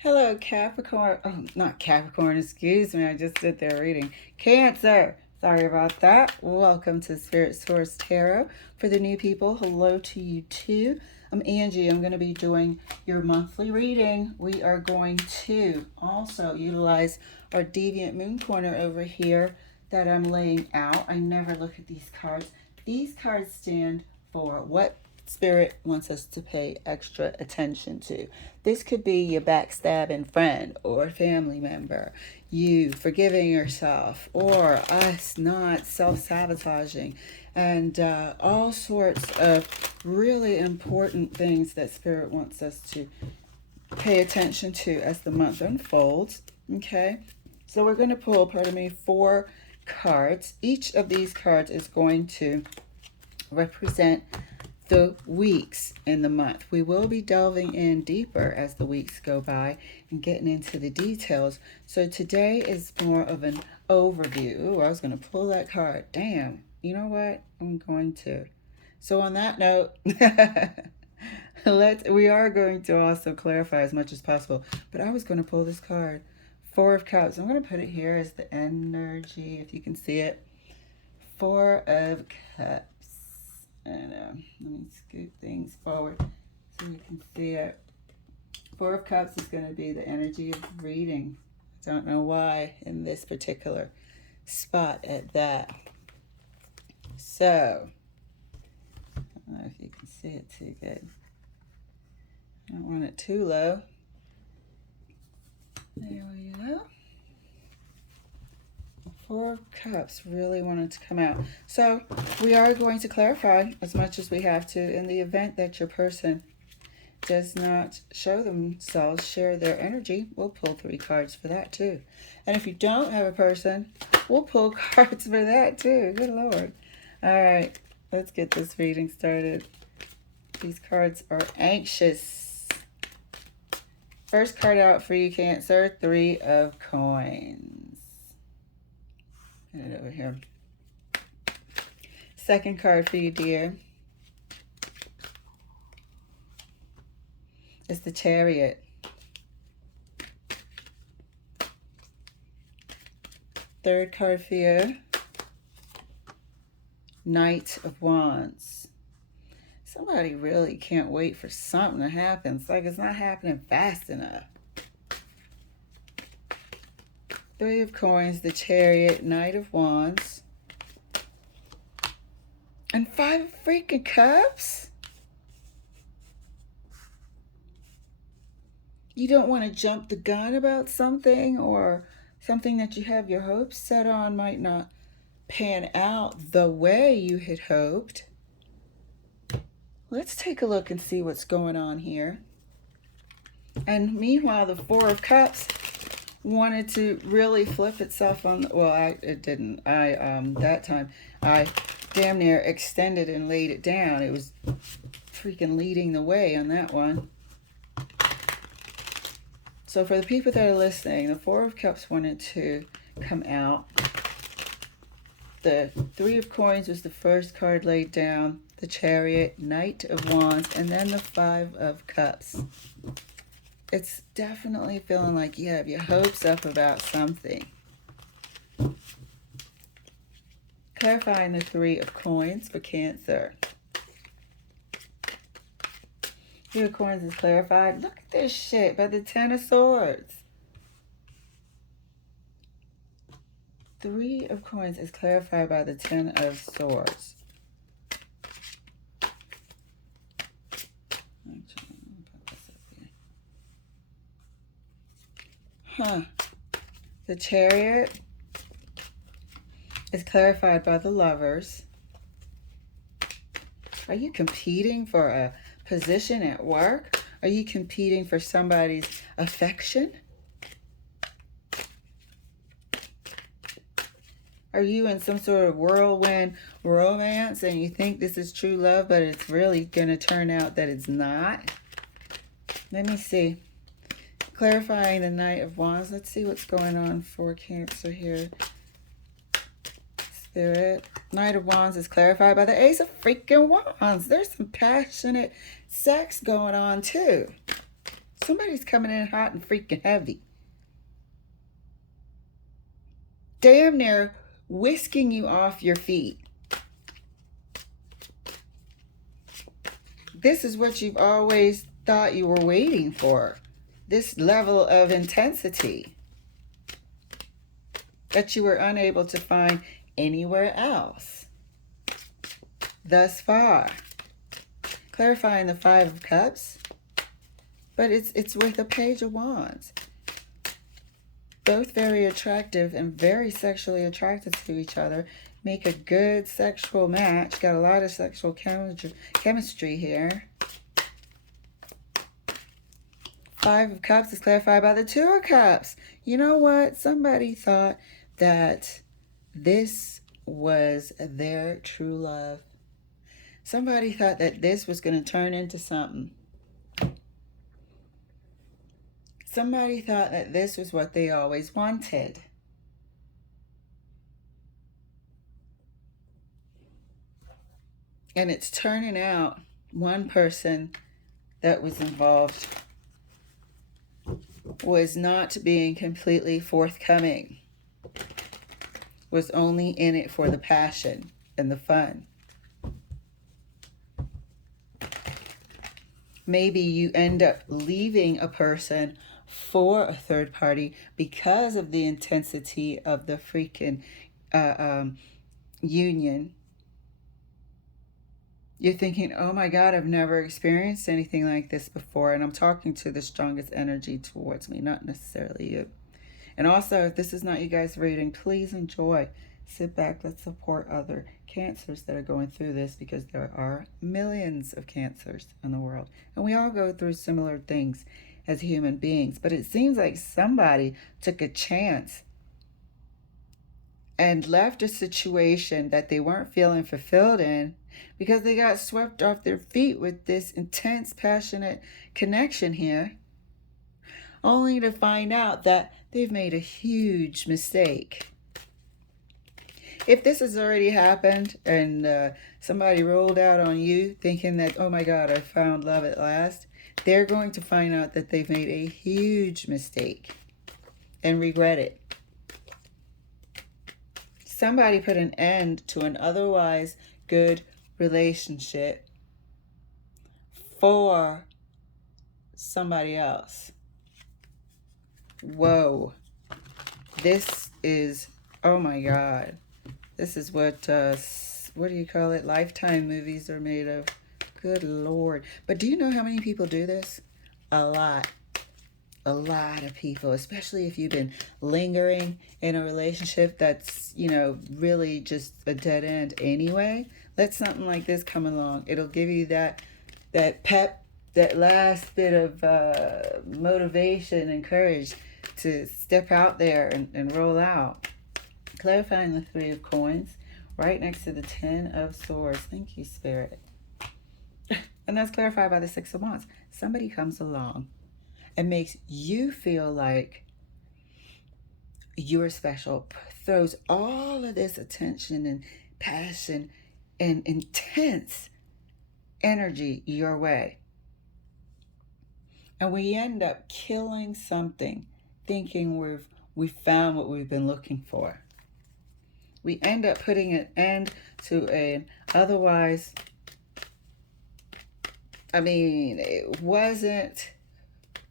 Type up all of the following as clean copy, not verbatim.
Hello, Capricorn. Oh, not Capricorn, excuse me. I just did their reading. Cancer. Sorry about that. Welcome to Spirit Source Tarot. For the new people, hello to you too. I'm Angie. I'm going to be doing your monthly reading. We are going to also utilize our Deviant Moon Corner over here that I'm laying out. I never look at these cards. These cards stand for what Spirit wants us to pay extra attention to. This could be your backstabbing friend or family member, you forgiving yourself, or us not self sabotaging, and all sorts of really important things that Spirit wants us to pay attention to as the month unfolds. Okay, so we're going to pull, pardon me, 4 cards. Each of these cards is going to represent the weeks in the month. We will be delving in deeper as the weeks go by and getting into the details. So today is more of an overview. Ooh, I was going to pull that card. Damn. You know what? I'm going to. So on that note, we are going to also clarify as much as possible. But I was going to pull this card. 4 of Cups. I'm going to put it here as the energy, if you can see it. 4 of Cups. And let me scoot things forward so you can see it. 4 of Cups is going to be the energy of reading. I don't know why in this particular spot at that. So, I don't know if you can see it too good. I don't want it too low. There we go. 4 of Cups really wanted to come out. So we are going to clarify as much as we have to. In the event that your person does not show themselves, share their energy, we'll pull 3 cards for that too. And if you don't have a person, we'll pull cards for that too. Good Lord. All right, let's get this reading started. These cards are anxious. First card out for you, Cancer, 3 of Coins. Get it over here. Second card for you, dear, is the Chariot. Third card for you, Knight of Wands. Somebody really can't wait for something to happen. It's like it's not happening fast enough. 3 of Coins, the Chariot, Knight of Wands, and 5 of freaking Cups. You don't want to jump the gun about something, or something that you have your hopes set on might not pan out the way you had hoped. Let's take a look and see what's going on here. And meanwhile, the 4 of Cups wanted to really flip itself on the, well, it didn't. That time I damn near extended and laid it down. It was freaking leading the way on that one. So for the people that are listening, the 4 of Cups wanted to come out. The 3 of Coins was the first card laid down, the Chariot, Knight of Wands, and then the 5 of Cups. It's definitely feeling like you have your hopes up about something. Clarifying the 3 of Coins for Cancer. 3 of Coins is clarified. Look at this shit by the 10 of Swords. 3 of Coins is clarified by the 10 of Swords. The Chariot is clarified by the Lovers. Are you competing for a position at work? Are you competing for somebody's affection? Are you in some sort of whirlwind romance and you think this is true love, but it's really going to turn out that it's not? Let me see. Clarifying the Knight of Wands. Let's see what's going on for Cancer here. Spirit. Knight of Wands is clarified by the Ace of freaking Wands. There's some passionate sex going on too. Somebody's coming in hot and freaking heavy. Damn near whisking you off your feet. This is what you've always thought you were waiting for. This level of intensity that you were unable to find anywhere else thus far. Clarifying the Five of Cups, but it's with the Page of Wands. Both very attractive and very sexually attracted to each other. Make a good sexual match. Got a lot of sexual chemistry here. Five of Cups is clarified by the Two of Cups. You know what? Somebody thought that this was their true love. Somebody thought that this was going to turn into something. Somebody thought that this was what they always wanted. And it's turning out one person that was involved was not being completely forthcoming, was only in it for the passion and the fun. Maybe you end up leaving a person for a third party because of the intensity of the freaking union. You're thinking, oh my God, I've never experienced anything like this before. And I'm talking to the strongest energy towards me, not necessarily you. And also, if this is not you guys reading, please enjoy. Sit back, let's support other Cancers that are going through this, because there are millions of Cancers in the world. And we all go through similar things as human beings. But it seems like somebody took a chance and left a situation that they weren't feeling fulfilled in because they got swept off their feet with this intense, passionate connection here, only to find out that they've made a huge mistake. If this has already happened and somebody rolled out on you thinking that, oh my God, I found love at last, they're going to find out that they've made a huge mistake and regret it. Somebody put an end to an otherwise good relationship for somebody else. Whoa. This is, oh my God. This is what do you call it? Lifetime movies are made of. Good Lord. But do you know how many people do this? A lot. A lot of people, especially if you've been lingering in a relationship that's, you know, really just a dead end anyway. Let something like this come along. It'll give you that pep, that last bit of motivation and courage to step out there and roll out. Clarifying the Three of Coins right next to the Ten of Swords. Thank you, Spirit. And that's clarified by the Six of Wands. Somebody comes along and makes you feel like you're special, throws all of this attention and passion and intense energy your way. And we end up killing something, thinking we've found what we've been looking for. We end up putting an end to an otherwise, I mean, it wasn't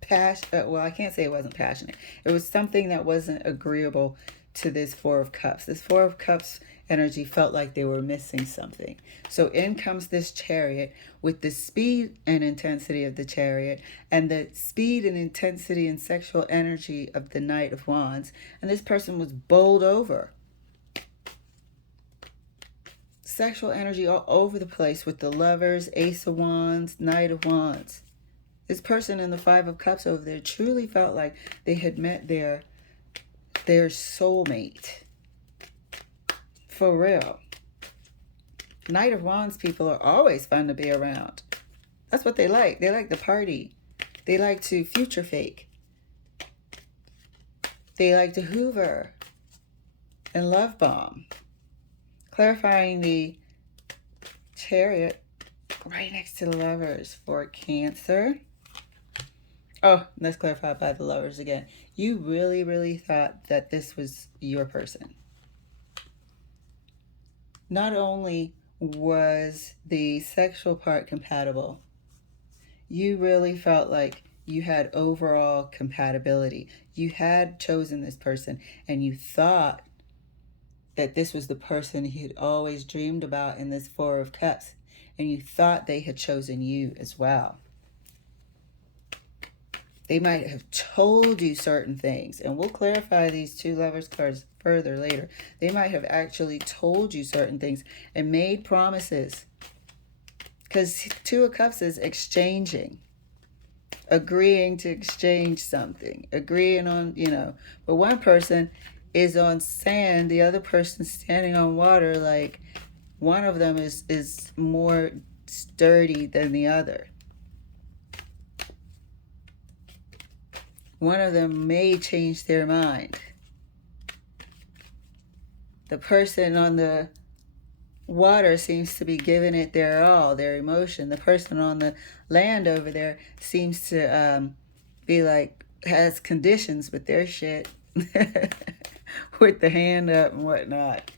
passionate. Well, I can't say it wasn't passionate. It was something that wasn't agreeable to this Four of Cups. This Four of Cups energy felt like they were missing something. So in comes this Chariot with the speed and intensity of the Chariot and the speed and intensity and sexual energy of the Knight of Wands. And this person was bowled over. Sexual energy all over the place with the Lovers, Ace of Wands, Knight of Wands. This person in the Five of Cups over there truly felt like they had met their soulmate. For real. Knight of Wands people are always fun to be around. That's what they like. They like to party. They like to future fake. They like to hoover and love bomb. Clarifying the Chariot right next to the Lovers for Cancer. Oh, let's clarify by the Lovers again. You really, really thought that this was your person. Not only was the sexual part compatible, you really felt like you had overall compatibility. You had chosen this person and you thought that this was the person you'd always dreamed about in this Four of Cups. And you thought they had chosen you as well. They might have told you certain things, and we'll clarify these two Lovers cards further later. They might have actually told you certain things and made promises. Because Two of Cups is exchanging, agreeing to exchange something, agreeing on, but one person is on sand, the other person's standing on water. Like, one of them is more sturdy than the other. One of them may change their mind. The person on the water seems to be giving it their all, their emotion. The person on the land over there seems to be like, has conditions with their shit. With the hand up and whatnot.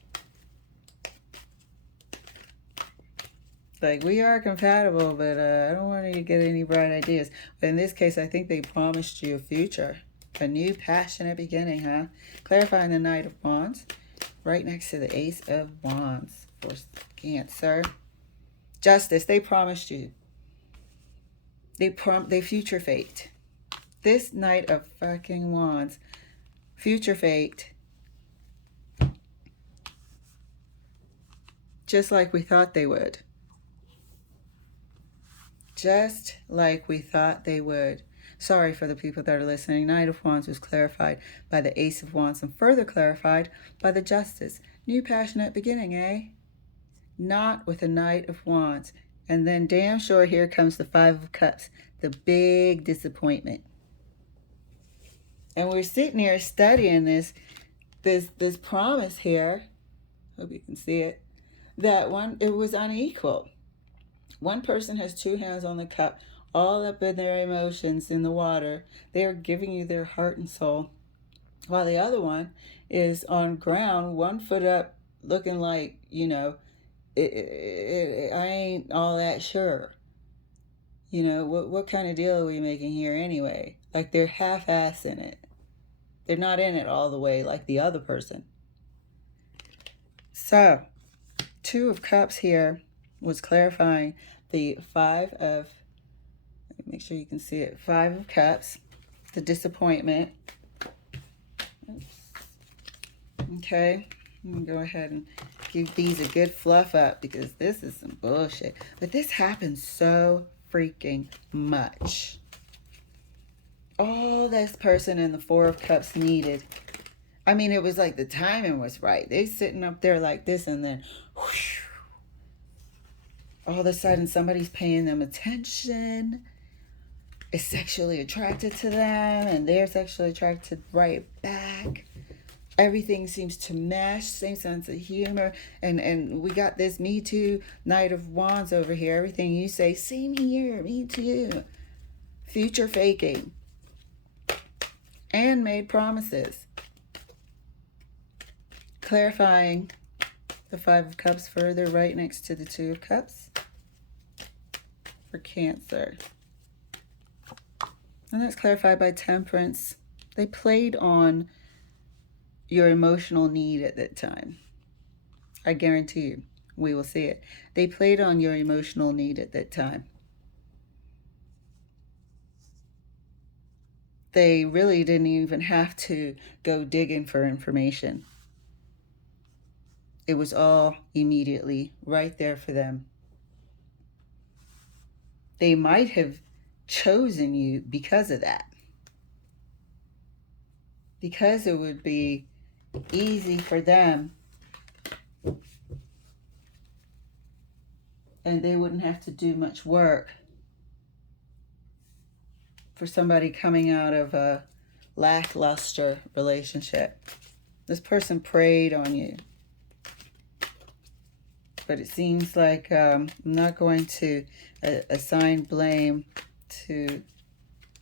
Like, we are compatible, but I don't want you to get any bright ideas. But in this case, I think they promised you a future. A new passionate beginning, huh? Clarifying the Knight of Wands. Right next to the Ace of Wands for Cancer. Justice, they promised you. They future fate. This Knight of fucking Wands. Future fate. Just like we thought they would. Just like we thought they would. Sorry for the people that are listening. Knight of Wands was clarified by the Ace of Wands and further clarified by the Justice. New passionate beginning, eh? Not with the Knight of Wands. And then damn sure here comes the Five of Cups. The big disappointment. And we're sitting here studying this promise here. Hope you can see it. That it was unequal. One person has two hands on the cup, all up in their emotions in the water. They are giving you their heart and soul. While the other one is on ground, 1 foot up, looking like, I ain't all that sure. What kind of deal are we making here anyway? Like, they're half-assed in it. They're not in it all the way like the other person. So, Two of Cups here was clarifying the Five of, let me make sure you can see it, Five of Cups, the disappointment. Oops. Okay, I'm going to go ahead and give these a good fluff up because this is some bullshit. But this happens so freaking much. All this person in the Four of Cups needed, I mean, it was like the timing was right. They sitting up there like this, and then whoosh, all of a sudden somebody's paying them attention, is sexually attracted to them, and they're sexually attracted right back. Everything seems to mesh, same sense of humor, and we got this Me Too Knight of Wands over here. Everything you say, same here, me too. Future faking. And made promises. Clarifying the Five of Cups further right next to the Two of Cups for Cancer. And that's clarified by Temperance. They played on your emotional need at that time. I guarantee you, we will see it. They played on your emotional need at that time. They really didn't even have to go digging for information. It was all immediately right there for them. They might have chosen you because of that. Because it would be easy for them and they wouldn't have to do much work for somebody coming out of a lackluster relationship. This person preyed on you. But it seems like I'm not going to assign blame to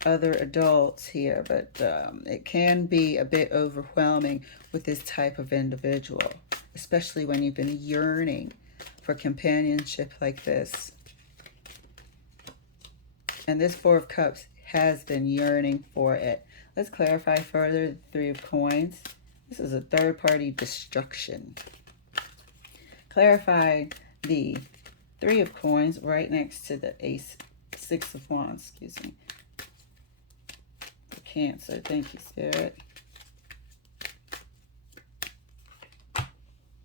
other adults here, but it can be a bit overwhelming with this type of individual, especially when you've been yearning for companionship like this. And this Four of Cups has been yearning for it. Let's clarify further the Three of Coins. This is a third-party destruction. Clarify the Three of Coins right next to the Six of Wands, excuse me. For Cancer, thank you, Spirit.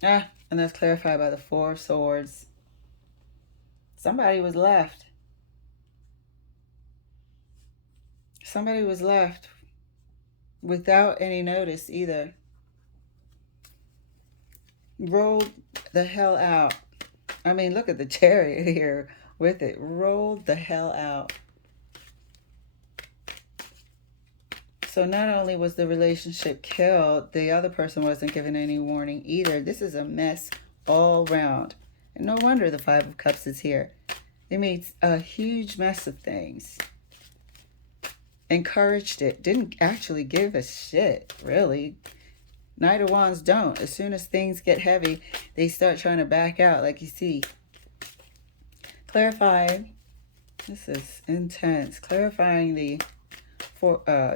And that's clarified by the Four of Swords. Somebody was left. Somebody was left without any notice either. Rolled the hell out. I mean, look at the Chariot here with it. Rolled the hell out. So not only was the relationship killed, the other person wasn't given any warning either. This is a mess all round. And no wonder the Five of Cups is here. They made a huge mess of things. Encouraged it. Didn't actually give a shit, really. Knight of Wands don't. As soon as things get heavy, they start trying to back out, like you see. Clarify. This is intense. Clarifying the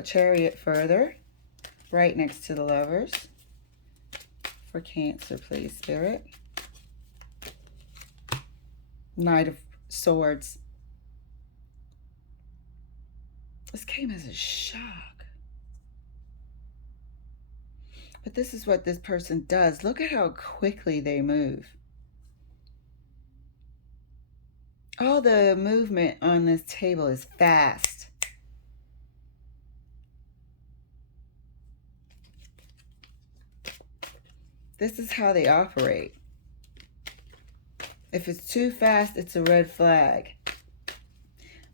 Chariot further, right next to the Lovers. For Cancer, please, Spirit. Knight of Swords. This came as a shock. But this is what this person does. Look at how quickly they move. All the movement on this table is fast. This is how they operate. If it's too fast, it's a red flag.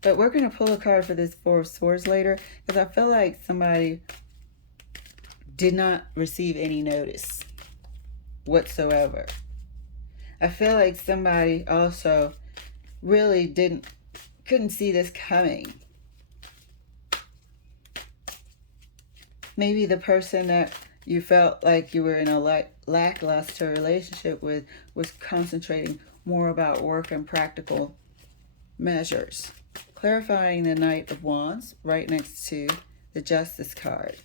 But we're going to pull a card for this Four of Swords later, because I feel like somebody did not receive any notice whatsoever. I feel like somebody also really couldn't see this coming. Maybe the person that you felt like you were in a lackluster relationship with was concentrating more about work and practical measures. Clarifying the Knight of Wands right next to the Justice card.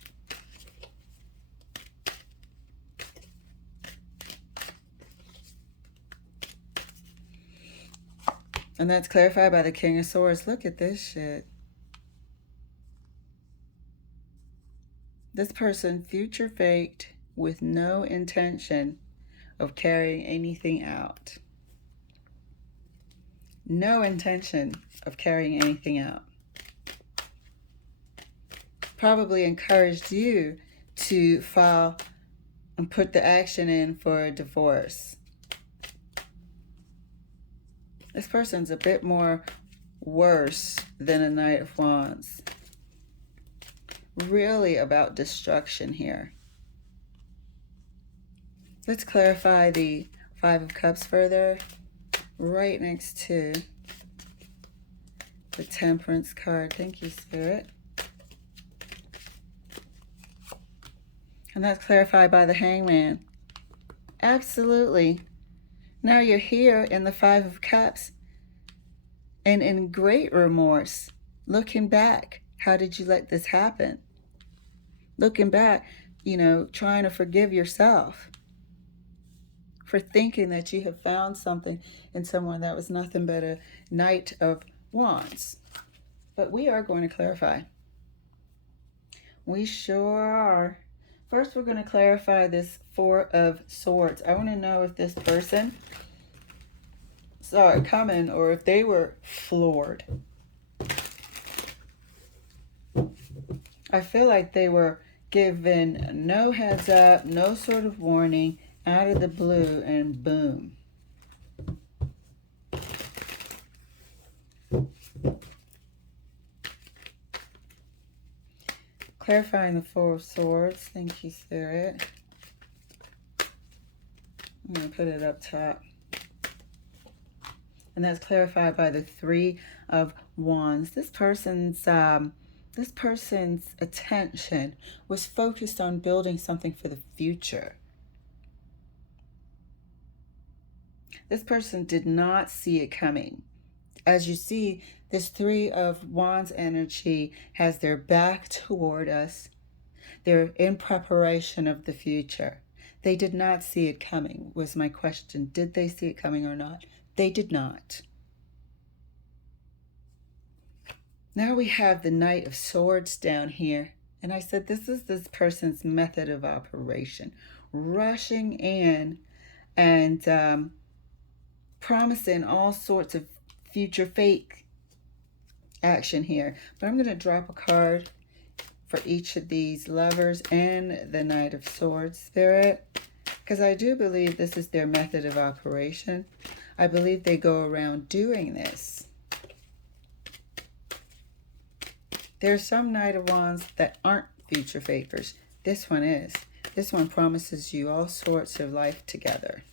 And that's clarified by the King of Swords. Look at this shit. This person future faked with no intention of carrying anything out. No intention of carrying anything out. Probably encouraged you to file and put the action in for a divorce. This person's a bit more worse than a Knight of Wands. Really about destruction here. Let's clarify the Five of Cups further. Right next to the Temperance card. Thank you, Spirit. And that's clarified by the Hangman. Absolutely. Now you're here in the Five of Cups and in great remorse. Looking back, how did you let this happen? Looking back, you know, trying to forgive yourself for thinking that you have found something in someone that was nothing but a Knight of Wands. But we are going to clarify. We sure are. First, we're going to clarify this Four of Swords. I want to know if this person saw it coming or if they were floored. I feel like they were given no heads up, no sort of warning, out of the blue, and boom. Clarifying the Four of Swords. Thank you, Spirit. I'm going to put it up top. And that's clarified by the Three of Wands. This person's This person's attention was focused on building something for the future. This person did not see it coming. As you see, this Three of Wands energy has their back toward us. They're in preparation of the future. They did not see it coming, was my question. Did they see it coming or not? They did not. Now we have the Knight of Swords down here. And I said, this is this person's method of operation. Rushing in and promising all sorts of future fake action here. But I'm going to drop a card for each of these lovers and the Knight of Swords spirit, because I do believe this is their method of operation. I believe they go around doing this. There's some Knight of Wands that aren't future fakers. This one is. This one promises you all sorts of life together.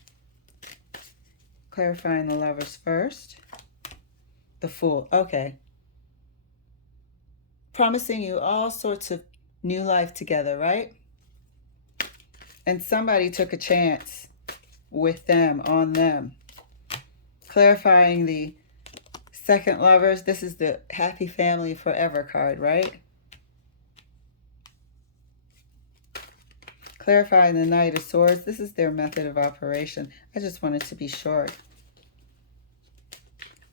Clarifying the lovers first. The Fool. Okay. Promising you all sorts of new life together, right? And somebody took a chance with them, on them. Clarifying the second lovers. This is the Happy Family Forever card, right? Clarifying the Knight of Swords. This is their method of operation. I just wanted to be short.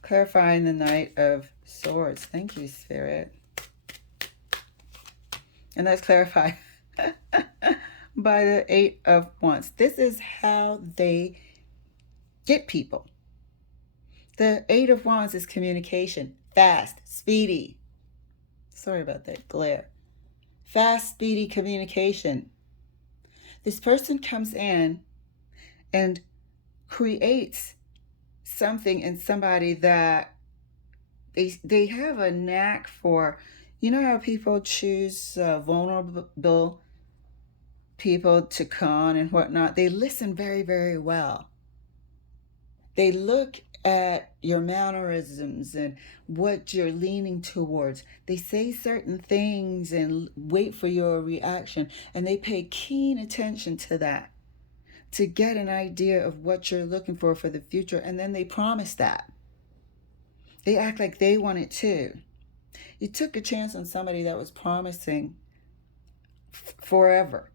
Clarifying the Knight of Swords. Thank you, Spirit. And that's clarified by the Eight of Wands. This is how they get people. The Eight of Wands is communication. Fast, speedy. Sorry about that glare. Fast, speedy communication. This person comes in and creates something in somebody that they have a knack for. You know how people choose vulnerable people to con and whatnot? They listen very, very well. They look at your mannerisms and what you're leaning towards. They say certain things and wait for your reaction, and they pay keen attention to that to get an idea of what you're looking for the future, and then they promise that. They act like they want it too. You took a chance on somebody that was promising forever.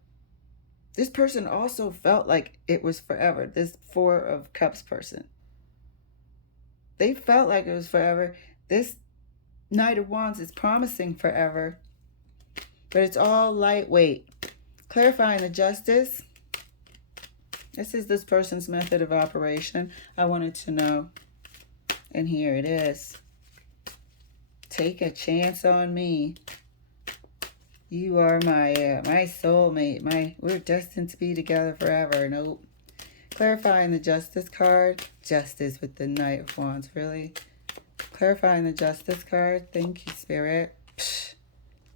This person also felt like it was forever. This Four of Cups person. They felt like it was forever. This Knight of Wands is promising forever, but it's all lightweight. Clarifying the Justice. This is this person's method of operation. I wanted to know, and here it is. Take a chance on me. You are my soulmate. We're destined to be together forever. Nope. Clarifying the Justice card. Justice with the Knight of Wands, really. Clarifying the Justice card. Thank you, Spirit. Psh.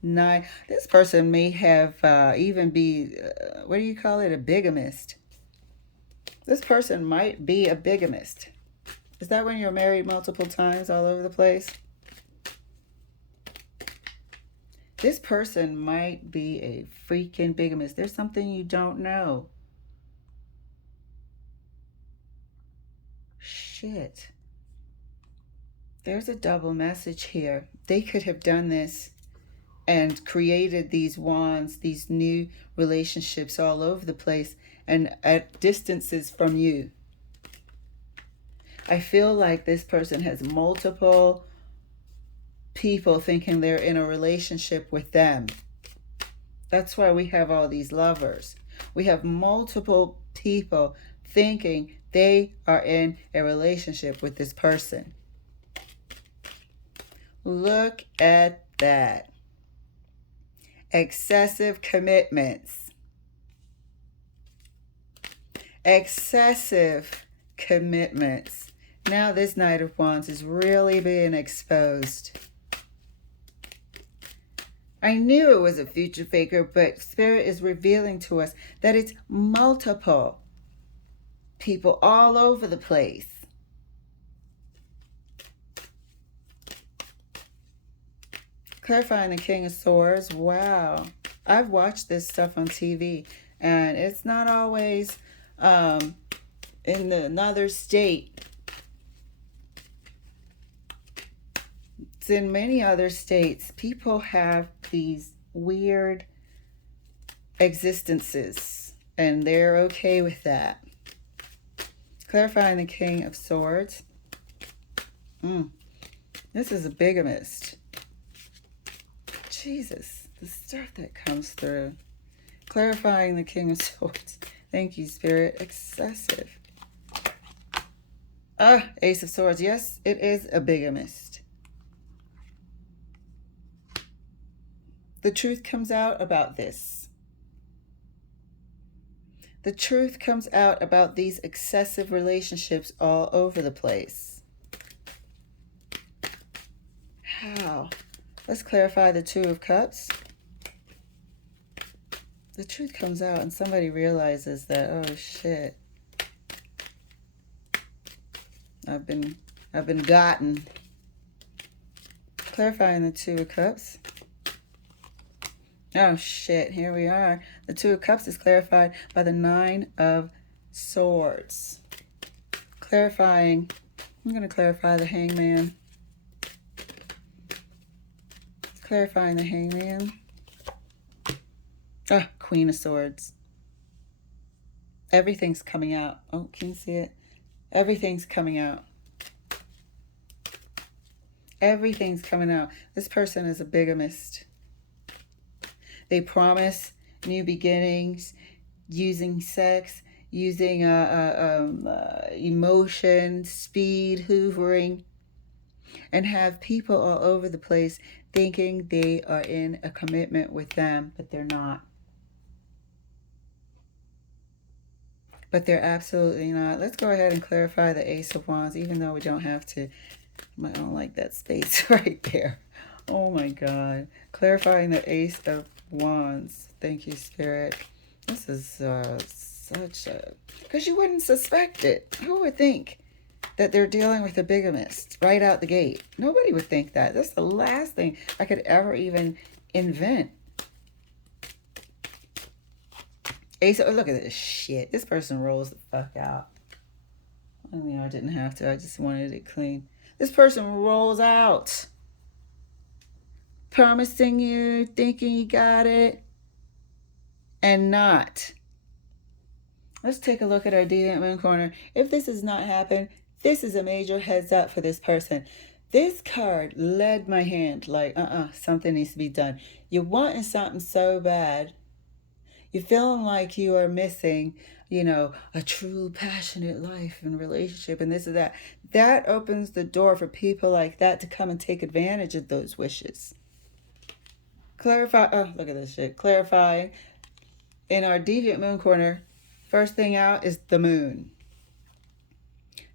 Nine. This person may have even be, what do you call it? A bigamist. This person might be a bigamist. Is that when you're married multiple times all over the place? This person might be a freaking bigamist. There's something you don't know. Shit. There's a double message here. They could have done this and created these wands, these new relationships all over the place and at distances from you. I feel like this person has multiple people thinking they're in a relationship with them. That's why we have all these lovers. We have multiple people thinking they are in a relationship with this person. Look at that. Excessive commitments. Excessive commitments. Now this Knight of Wands is really being exposed. I knew it was a future faker, but Spirit is revealing to us that it's multiple people all over the place. Clarifying the King of Swords. Wow. I've watched this stuff on TV, and it's not always in another state. It's in many other states. People have these weird existences, and they're okay with that. Clarifying the King of Swords. This is a bigamist. Jesus, the stuff that comes through. Clarifying the King of Swords. Thank you, Spirit. Excessive. Ace of Swords. Yes, it is a bigamist. The truth comes out about this. The truth comes out about these excessive relationships all over the place. How? Let's clarify the Two of Cups. The truth comes out and somebody realizes that, oh shit, I've been gotten. Clarifying the Two of Cups. Oh shit, here we are. The Two of Cups is clarified by the Nine of Swords. Clarifying, I'm going to clarify the Hangman. Clarifying the Hangman. Queen of Swords. Everything's coming out. Oh, can you see it? Everything's coming out. Everything's coming out. This person is a bigamist. They promise new beginnings, using sex, using emotion, speed, hoovering, and have people all over the place thinking they are in a commitment with them, but they're not. But they're absolutely not. Let's go ahead and clarify the Ace of Wands, even though we don't have to. I don't like that space right there. Oh my God. Clarifying the Ace of Wands. Thank you, Spirit. This is such a... Because you wouldn't suspect it. Who would think that they're dealing with a bigamist right out the gate? Nobody would think that. That's the last thing I could ever even invent. Ace, oh, look at this shit. This person rolls the fuck out. I mean, I didn't have to. I just wanted it clean. This person rolls out. Promising you, thinking you got it, and not. Let's take a look at our Deviant Moon Corner. If this has not happened, this is a major heads up for this person. This card led my hand like, something needs to be done. You're wanting something so bad. You're feeling like you are missing, a true passionate life and relationship and this and that. That opens the door for people like that to come and take advantage of those wishes. Clarify. Oh, look at this shit. Clarify. In our Deviant Moon Corner, first thing out is the moon.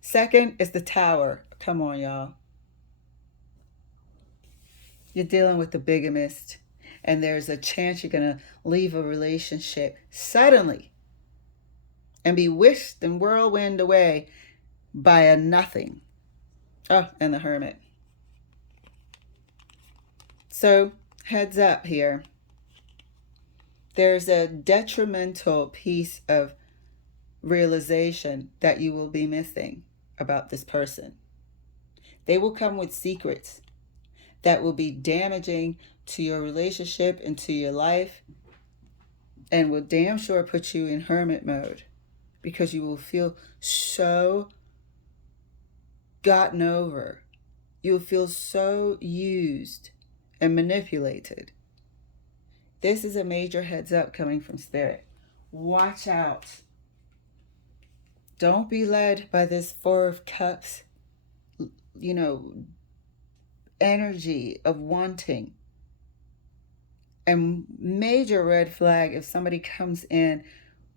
Second is the Tower. Come on, y'all. You're dealing with the bigamist. And there's a chance you're going to leave a relationship suddenly and be whisked and whirlwind away by a nothing. Oh, and the Hermit. So, heads up here. There's a detrimental piece of realization that you will be missing about this person. They will come with secrets that will be damaging to your relationship and to your life, and will damn sure put you in hermit mode, because you will feel so gotten over. You will feel so used and manipulated. This is a major heads up coming from Spirit. Watch out. Don't be led by this Four of Cups, energy of wanting. And major red flag if somebody comes in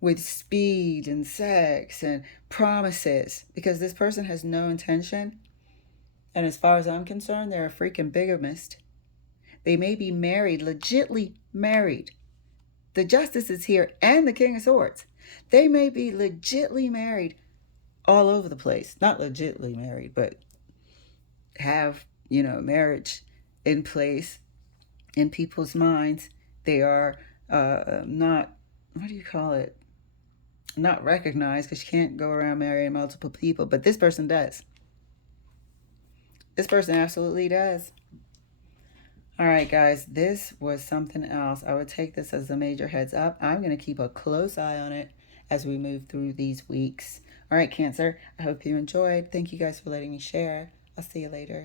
with speed and sex and promises, because this person has no intention. And as far as I'm concerned, they're a freaking bigamist. They may be married, legitly married. The Justice is here and the King of Swords. They may be legitly married all over the place. Not legitly married, but have, marriage in place in people's minds, they are not, what do you call it? Not recognized, because you can't go around marrying multiple people, but this person does. This person absolutely does. All right, guys, this was something else. I would take this as a major heads up. I'm going to keep a close eye on it as we move through these weeks. All right, Cancer, I hope you enjoyed. Thank you guys for letting me share. I'll see you later.